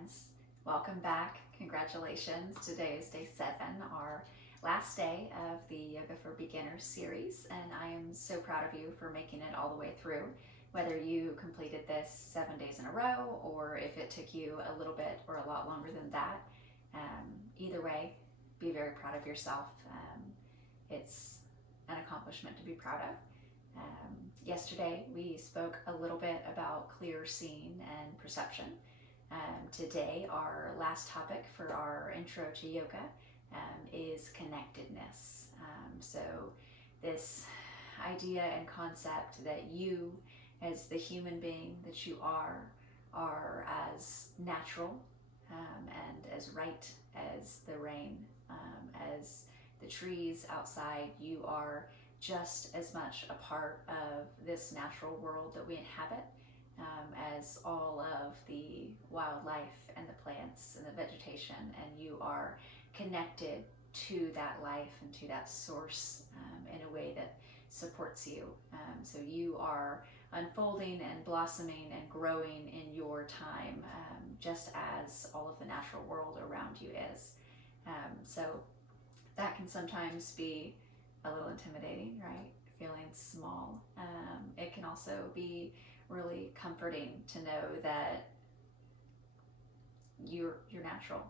friends. Welcome back. Congratulations. Today is day 7, our last day of the Yoga for Beginners series, and I am so proud of you for making it all the way through. Whether you completed this 7 days in a row or if it took you a little bit or a lot longer than that, either way, be very proud of yourself. It's an accomplishment to be proud of. Yesterday we spoke a little bit about clear seeing and perception. Today our last topic for our intro to yoga is connectedness. So this idea and concept that you, as the human being that you are as natural and as right as the rain, as the trees outside. You are just as much a part of this natural world that we inhabit as all of the wildlife and the plants and the vegetation, and you are connected to that life and to that source in a way that supports you. So you are unfolding and blossoming and growing in your time, just as all of the natural world around you is. So that can sometimes be a little intimidating, right? Feeling small. It can also be really comforting to know that you're natural.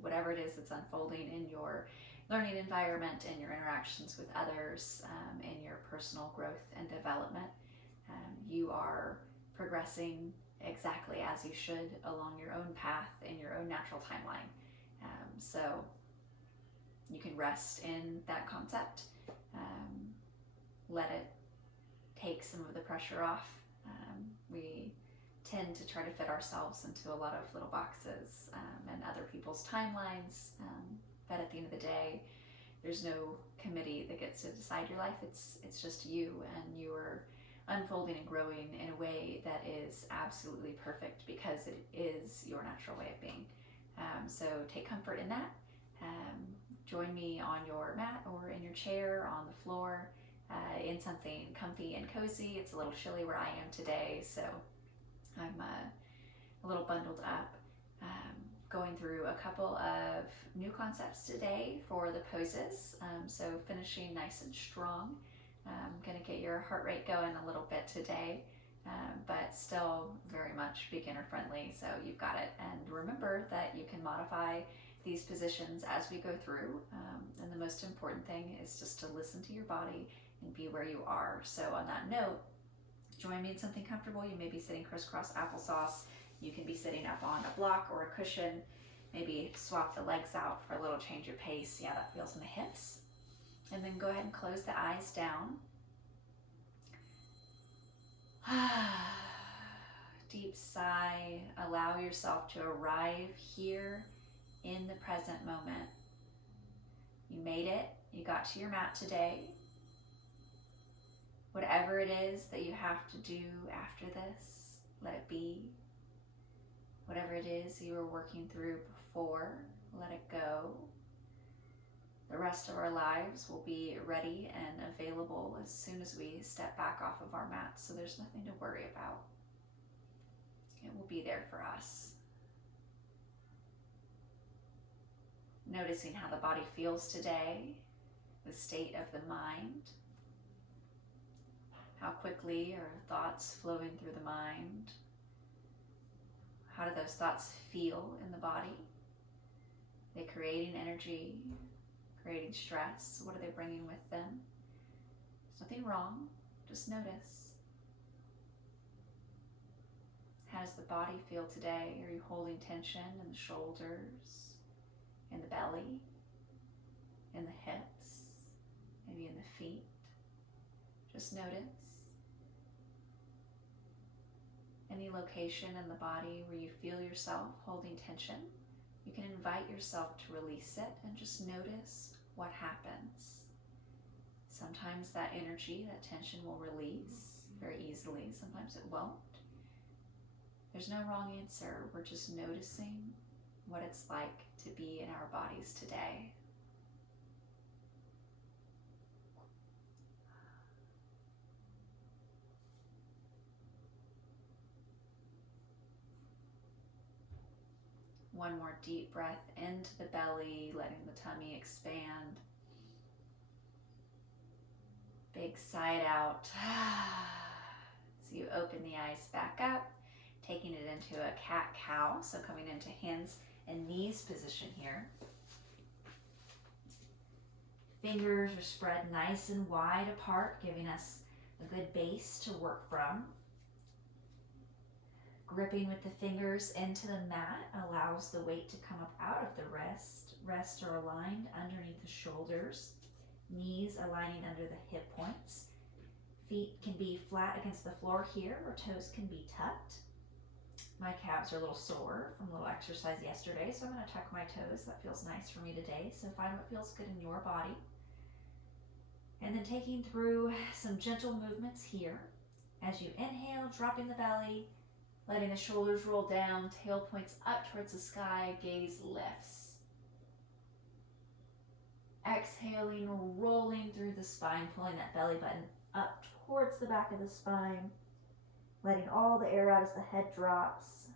Whatever it is that's unfolding in your learning environment, in your interactions with others, in your personal growth and development, you are progressing exactly as you should along your own path in your own natural timeline. So you can rest in that concept. Let it take some of the pressure off. We tend to try to fit ourselves into a lot of little boxes and other people's timelines, but at the end of the day, there's no committee that gets to decide your life. It's just you, and you're unfolding and growing in a way that is absolutely perfect because it is your natural way of being. So take comfort in that. Join me on your mat or in your chair, on the floor, in something comfy and cozy. It's a little chilly where I am today, so I'm a little bundled up. Going through a couple of new concepts today for the poses, so finishing nice and strong. Gonna get your heart rate going a little bit today, but still very much beginner friendly, so you've got it. And remember that you can modify these positions as we go through, and the most important thing is just to listen to your body and be where you are. So on that note, join me in something comfortable. You may be sitting crisscross applesauce. You can be sitting up on a block or a cushion. Maybe swap the legs out for a little change of pace. See how that feels in the hips. And then go ahead and close the eyes down. Deep sigh. Allow yourself to arrive here in the present moment. You made it. You got to your mat today. Whatever it is that you have to do after this, let it be. Whatever it is you were working through before, let it go. The rest of our lives will be ready and available as soon as we step back off of our mats, so there's nothing to worry about. It will be there for us. Noticing how the body feels today, the state of the mind, how quickly are thoughts flowing through the mind? How do those thoughts feel in the body? Are they creating energy, creating stress? What are they bringing with them? There's nothing wrong, just notice. How does the body feel today? Are you holding tension in the shoulders, in the belly, in the hips, maybe in the feet? Just notice. Any location in the body where you feel yourself holding tension, you can invite yourself to release it and just notice what happens. Sometimes that energy, that tension will release very easily. Sometimes it won't. There's no wrong answer. We're just noticing what it's like to be in our bodies today. One more deep breath into the belly, letting the tummy expand. Big side out. So you open the eyes back up, taking it into a cat-cow. So coming into hands and knees position here. Fingers are spread nice and wide apart, giving us a good base to work from. Gripping with the fingers into the mat allows the weight to come up out of the wrist. Wrists are aligned underneath the shoulders. Knees aligning under the hip points. Feet can be flat against the floor here, or toes can be tucked. My calves are a little sore from a little exercise yesterday, so I'm going to tuck my toes. That feels nice for me today, so find what feels good in your body. And then taking through some gentle movements here. As you inhale, dropping the belly, letting the shoulders roll down, tail points up towards the sky, gaze lifts. Exhaling, rolling through the spine, pulling that belly button up towards the back of the spine, letting all the air out as the head drops.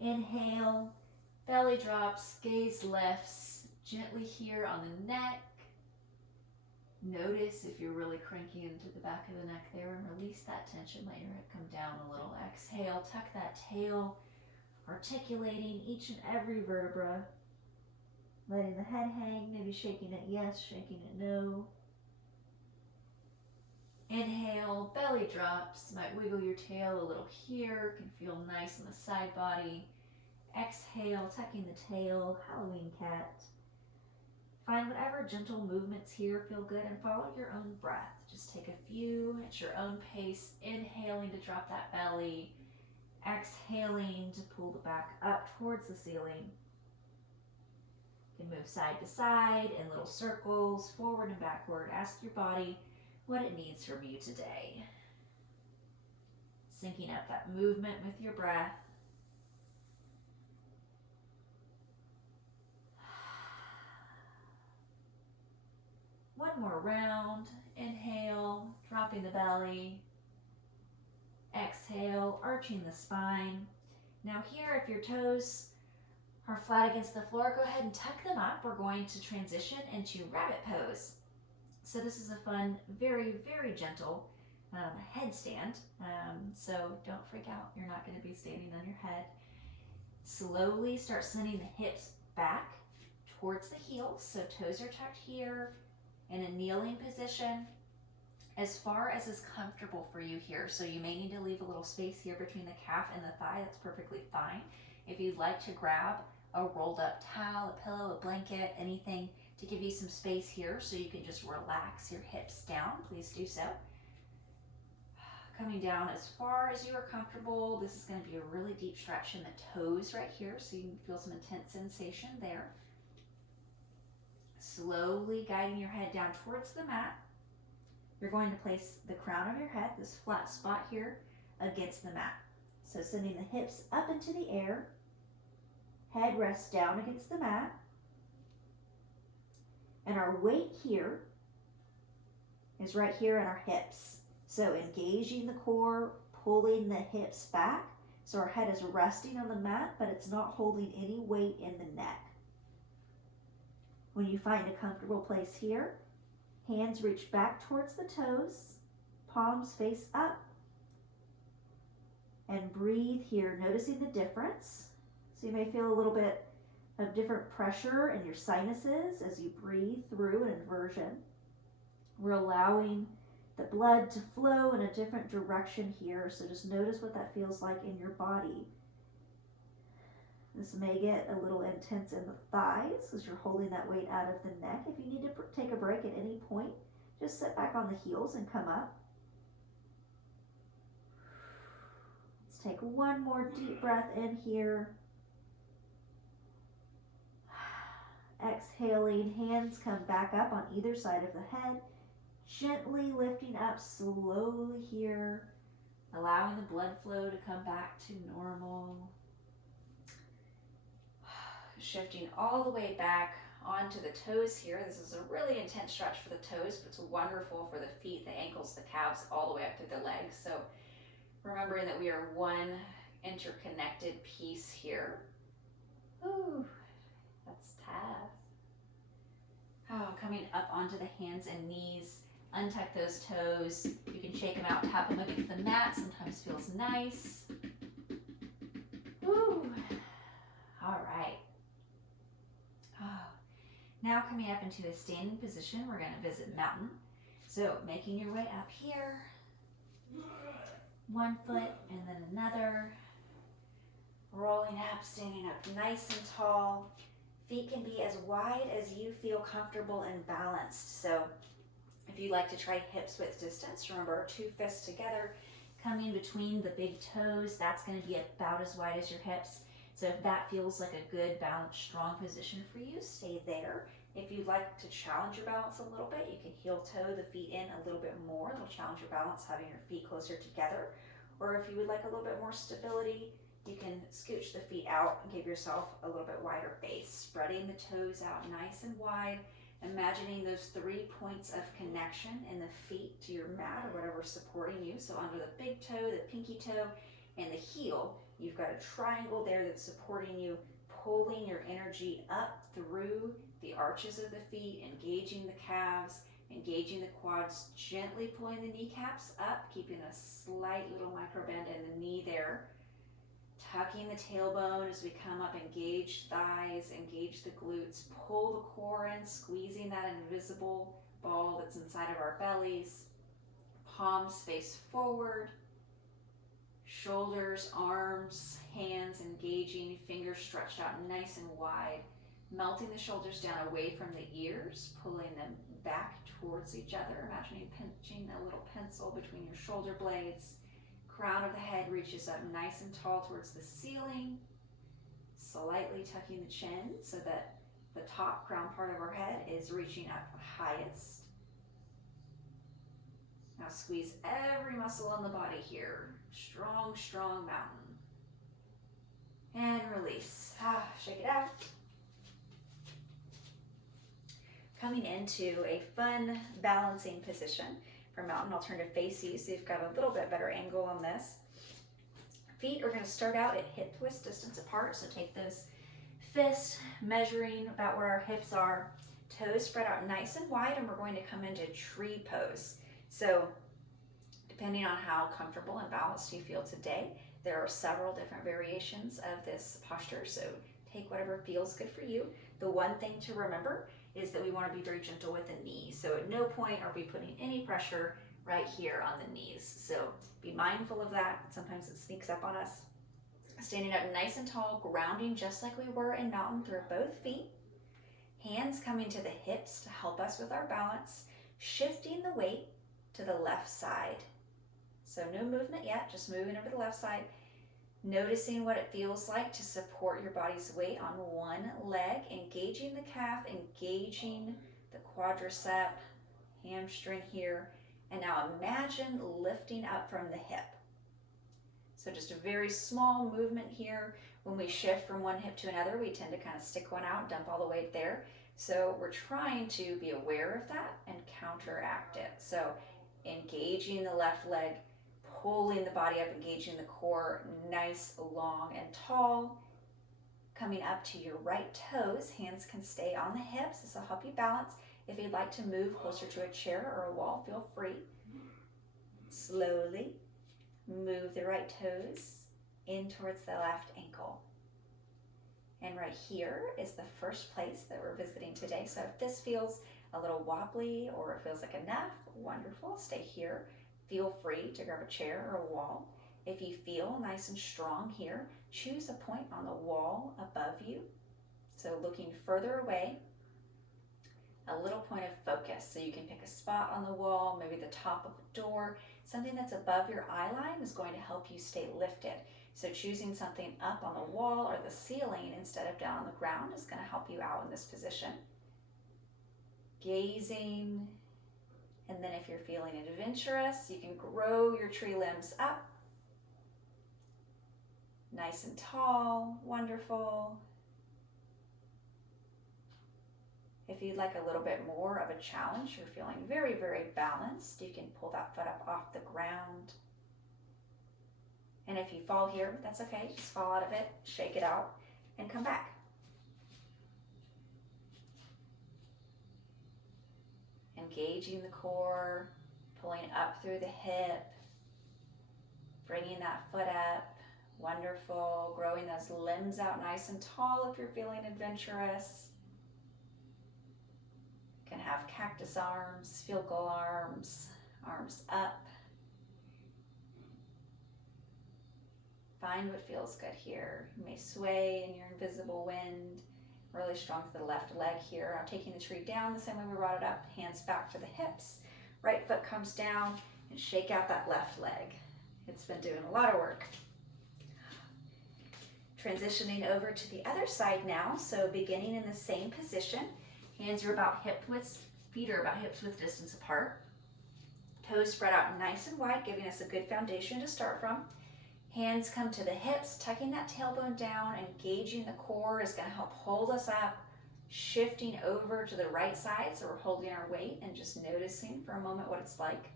Inhale, belly drops, gaze lifts, gently here on the neck. Notice if you're really cranking into the back of the neck there, and release that tension. Let your head come down a little. Exhale, tuck that tail, articulating each and every vertebra. Letting the head hang, maybe shaking it yes, shaking it no. Inhale, belly drops. Might wiggle your tail a little here. Can feel nice in the side body. Exhale, tucking the tail, Halloween cat. Find whatever gentle movements here feel good and follow your own breath. Just take a few at your own pace, inhaling to drop that belly, exhaling to pull the back up towards the ceiling. You can move side to side in little circles, forward and backward. Ask your body what it needs from you today. Syncing up that movement with your breath. One more round. Inhale, dropping the belly. Exhale, arching the spine. Now here, if your toes are flat against the floor, go ahead and tuck them up. We're going to transition into rabbit pose. So this is a fun, very, very gentle headstand. So don't freak out. You're not going to be standing on your head. Slowly start sending the hips back towards the heels. So toes are tucked here in a kneeling position as far as is comfortable for you here. So you may need to leave a little space here between the calf and the thigh. That's perfectly fine. If you'd like to grab a rolled up towel, a pillow, a blanket, anything to give you some space here so you can just relax your hips down, please do so. Coming down as far as you are comfortable. This is going to be a really deep stretch in the toes right here, so you can feel some intense sensation there. Slowly guiding your head down towards the mat. You're going to place the crown of your head, this flat spot here, against the mat. So sending the hips up into the air. Head rests down against the mat. And our weight here is right here in our hips. So engaging the core, pulling the hips back. So our head is resting on the mat, but it's not holding any weight in the neck. When you find a comfortable place here, hands reach back towards the toes, palms face up, and breathe here, noticing the difference. So you may feel a little bit of different pressure in your sinuses as you breathe through an inversion. We're allowing the blood to flow in a different direction here, so just notice what that feels like in your body. This may get a little intense in the thighs as you're holding that weight out of the neck. If you need to take a break at any point, just sit back on the heels and come up. Let's take one more deep breath in here. Exhaling, hands come back up on either side of the head. Gently lifting up slowly here, allowing the blood flow to come back to normal. Shifting all the way back onto the toes here. This is a really intense stretch for the toes, but it's wonderful for the feet, the ankles, the calves, all the way up through the legs. So remembering that we are one interconnected piece here. Ooh, that's tough. Oh, coming up onto the hands and knees. Untuck those toes. You can shake them out, tap them against the mat. Sometimes feels nice. Woo. All right. Oh. Now coming up into a standing position, we're going to visit mountain. So making your way up here. One foot and then another. Rolling up, standing up nice and tall. Feet can be as wide as you feel comfortable and balanced. So if you like to try hips width distance, remember 2 fists together, coming between the big toes, that's going to be about as wide as your hips. So if that feels like a good, balanced, strong position for you, stay there. If you'd like to challenge your balance a little bit, you can heel toe the feet in a little bit more. It'll challenge your balance, having your feet closer together. Or if you would like a little bit more stability, you can scooch the feet out and give yourself a little bit wider base, spreading the toes out nice and wide, imagining those 3 points of connection in the feet to your mat or whatever's supporting you. So under the big toe, the pinky toe, and the heel, you've got a triangle there that's supporting you, pulling your energy up through the arches of the feet, engaging the calves, engaging the quads, gently pulling the kneecaps up, keeping a slight little micro bend in the knee there. Tucking the tailbone as we come up, engage thighs, engage the glutes, pull the core in, squeezing that invisible ball that's inside of our bellies. Palms face forward, shoulders, arms, hands engaging, fingers stretched out nice and wide, melting the shoulders down away from the ears, pulling them back towards each other, imagining pinching a little pencil between your shoulder blades. Crown of the head reaches up nice and tall towards the ceiling, slightly tucking the chin so that the top crown part of our head is reaching up highest. Now squeeze every muscle in the body here. Strong, strong mountain. And release. Shake it out. Coming into a fun balancing position. For mountain, I'll turn to face you so you've got a little bit better angle on this. Feet are going to start out at hip width distance apart, so take those fists measuring about where our hips are. Toes spread out nice and wide, and we're going to come into tree pose. So depending on how comfortable and balanced you feel today, there are several different variations of this posture, so take whatever feels good for you. The one thing to remember is that we want to be very gentle with the knees. So at no point are we putting any pressure right here on the knees. So be mindful of that. Sometimes it sneaks up on us. Standing up nice and tall, grounding just like we were in mountain through both feet. Hands coming to the hips to help us with our balance. Shifting the weight to the left side. So no movement yet, just moving over to the left side. Noticing what it feels like to support your body's weight on one leg, engaging the calf, engaging the quadricep, hamstring here. And now imagine lifting up from the hip. So just a very small movement here. When we shift from one hip to another, we tend to kind of stick one out, dump all the weight there. So we're trying to be aware of that and counteract it. So engaging the left leg, pulling the body up, engaging the core, nice, long, and tall. Coming up to your right toes, hands can stay on the hips. This will help you balance. If you'd like to move closer to a chair or a wall, feel free. Slowly move the right toes in towards the left ankle. And right here is the first place that we're visiting today. So if this feels a little wobbly or it feels like enough, wonderful, stay here. Feel free to grab a chair or a wall. If you feel nice and strong here, choose a point on the wall above you. So looking further away, a little point of focus. So you can pick a spot on the wall, maybe the top of a door. Something that's above your eye line is going to help you stay lifted. So choosing something up on the wall or the ceiling instead of down on the ground is going to help you out in this position. Gazing. And then if you're feeling adventurous, you can grow your tree limbs up. Nice and tall, wonderful. If you'd like a little bit more of a challenge, you're feeling very, very balanced, you can pull that foot up off the ground. And And if you fall here, that's okay. Just fall out of it, shake it out, and come back. Engaging the core, pulling up through the hip, bringing that foot up. Wonderful. Growing those limbs out nice and tall if you're feeling adventurous. You can have cactus arms, field goal arms, arms up. Find what feels good here. You may sway in your invisible wind. Really strong to the left leg here. I'm taking the tree down the same way we brought it up. Hands back to the hips. Right foot comes down and shake out that left leg. It's been doing a lot of work. Transitioning over to the other side now. So beginning in the same position. Hands are about hip width, feet are about hips width distance apart. Toes spread out nice and wide, giving us a good foundation to start from. Hands come to the hips, tucking that tailbone down, engaging the core is going to help hold us up, shifting over to the right side, so we're holding our weight and just noticing for a moment what it's like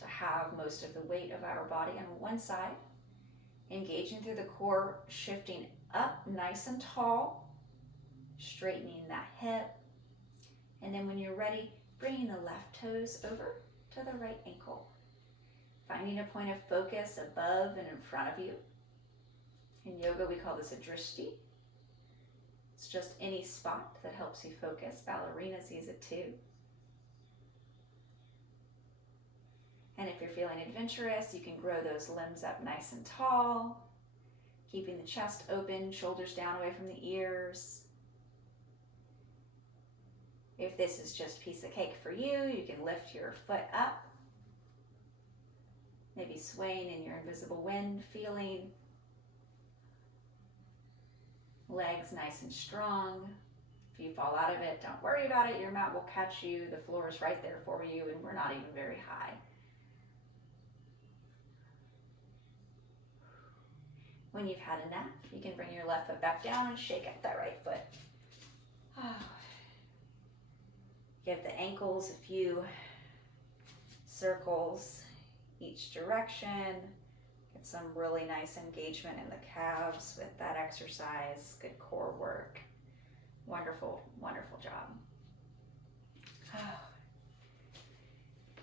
to have most of the weight of our body on one side. Engaging through the core, shifting up nice and tall, straightening that hip, and then when you're ready, bringing the left toes over to the right ankle. Finding a point of focus above and in front of you. In yoga, we call this a drishti. It's just any spot that helps you focus. Ballerinas use it too. And if you're feeling adventurous, you can grow those limbs up nice and tall, keeping the chest open, shoulders down away from the ears. If this is just piece of cake for you, you can lift your foot up. Maybe swaying in your invisible wind, feeling legs nice and strong. If you fall out of it, don't worry about it. Your mat will catch you. The floor is right there for you, and we're not even very high. When you've had enough, you can bring your left foot back down and shake up that right foot. Give the ankles a few circles each direction. Get some really nice engagement in the calves with that exercise. Good core work. Wonderful, wonderful job.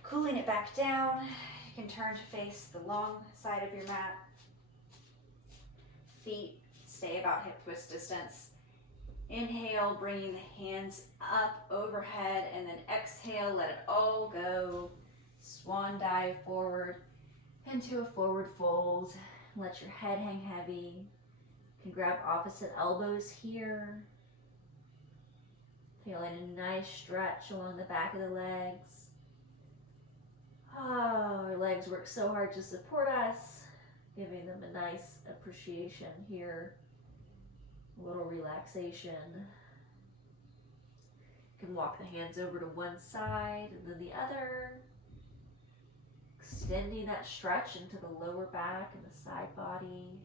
Cooling it back down, you can turn to face the long side of your mat. Feet stay about hip width distance. Inhale, bringing the hands up overhead, and then exhale, let it all go. Swan dive forward into a forward fold. Let your head hang heavy. You can grab opposite elbows here. Feeling a nice stretch along the back of the legs. Our legs work so hard to support us, giving them a nice appreciation here. A little relaxation. You can walk the hands over to one side and then the other. Extending that stretch into the lower back and the side body.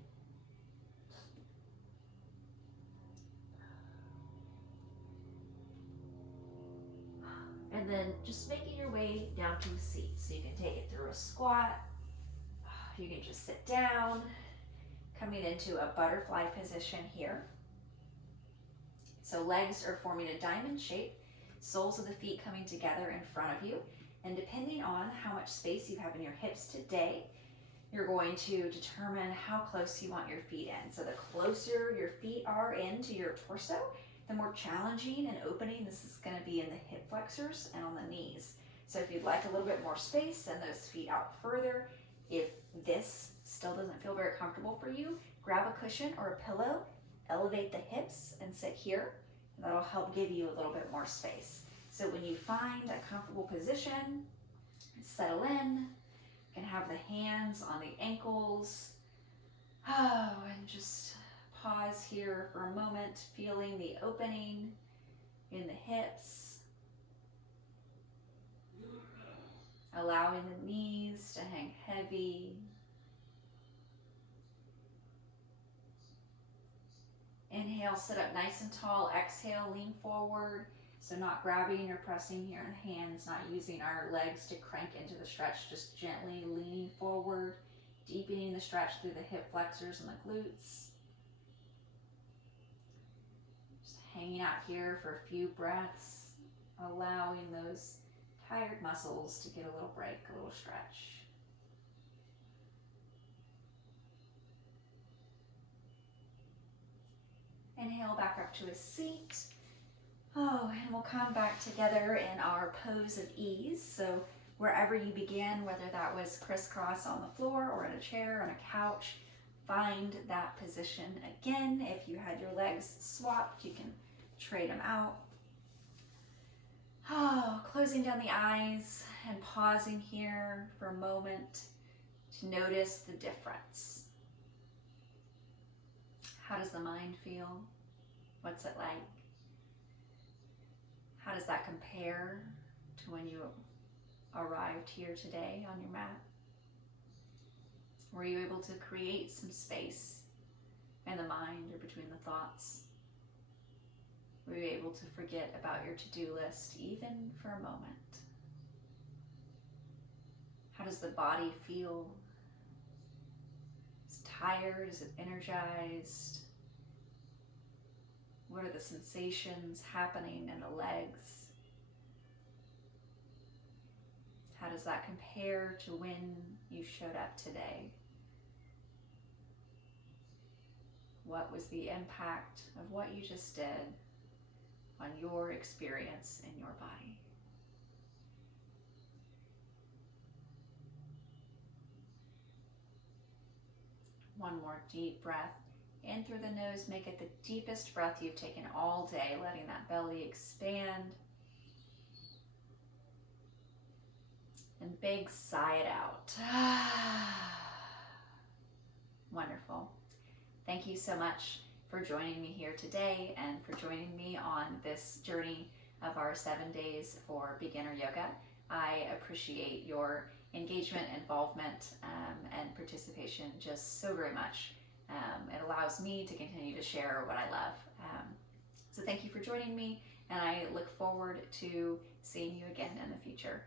And then just making your way down to a seat. So you can take it through a squat. You can just sit down, coming into a butterfly position here. So legs are forming a diamond shape, soles of the feet coming together in front of you. And depending on how much space you have in your hips today, you're going to determine how close you want your feet in. So the closer your feet are into your torso, the more challenging and opening this is going to be in the hip flexors and on the knees. So if you'd like a little bit more space, send those feet out further. If this still doesn't feel very comfortable for you, grab a cushion or a pillow, elevate the hips and sit here. And that'll help give you a little bit more space. So when you find a comfortable position, settle in. You can have the hands on the ankles. And just pause here for a moment, feeling the opening in the hips. Allowing the knees to hang heavy. Inhale, sit up nice and tall. Exhale, lean forward. So not grabbing or pressing here in the hands, not using our legs to crank into the stretch, just gently leaning forward. deepening the stretch through the hip flexors and the glutes. Just hanging out here for a few breaths, allowing those tired muscles to get a little break, a little stretch. Inhale back up to a seat. Oh, and we'll come back together in our pose of ease. So wherever you began, whether that was crisscross on the floor or in a chair, on a couch, find that position again. If you had your legs swapped, you can trade them out. Oh, closing down the eyes and pausing here for a moment to notice the difference. How does the mind feel? What's it like? How does that compare to when you arrived here today on your mat? Were you able to create some space in the mind or between the thoughts? Were you able to forget about your to-do list even for a moment? How does the body feel? Is it tired? Is it energized? What are the sensations happening in the legs? How does that compare to when you showed up today? What was the impact of what you just did on your experience in your body? One more deep breath. In through the nose, make it the deepest breath you've taken all day, letting that belly expand. And big sigh it out. Wonderful. Thank you so much for joining me here today and for joining me on this journey of our 7 days for beginner yoga. I appreciate your engagement, involvement, and participation just so very much. It allows me to continue to share what I love. So thank you for joining me, and I look forward to seeing you again in the future.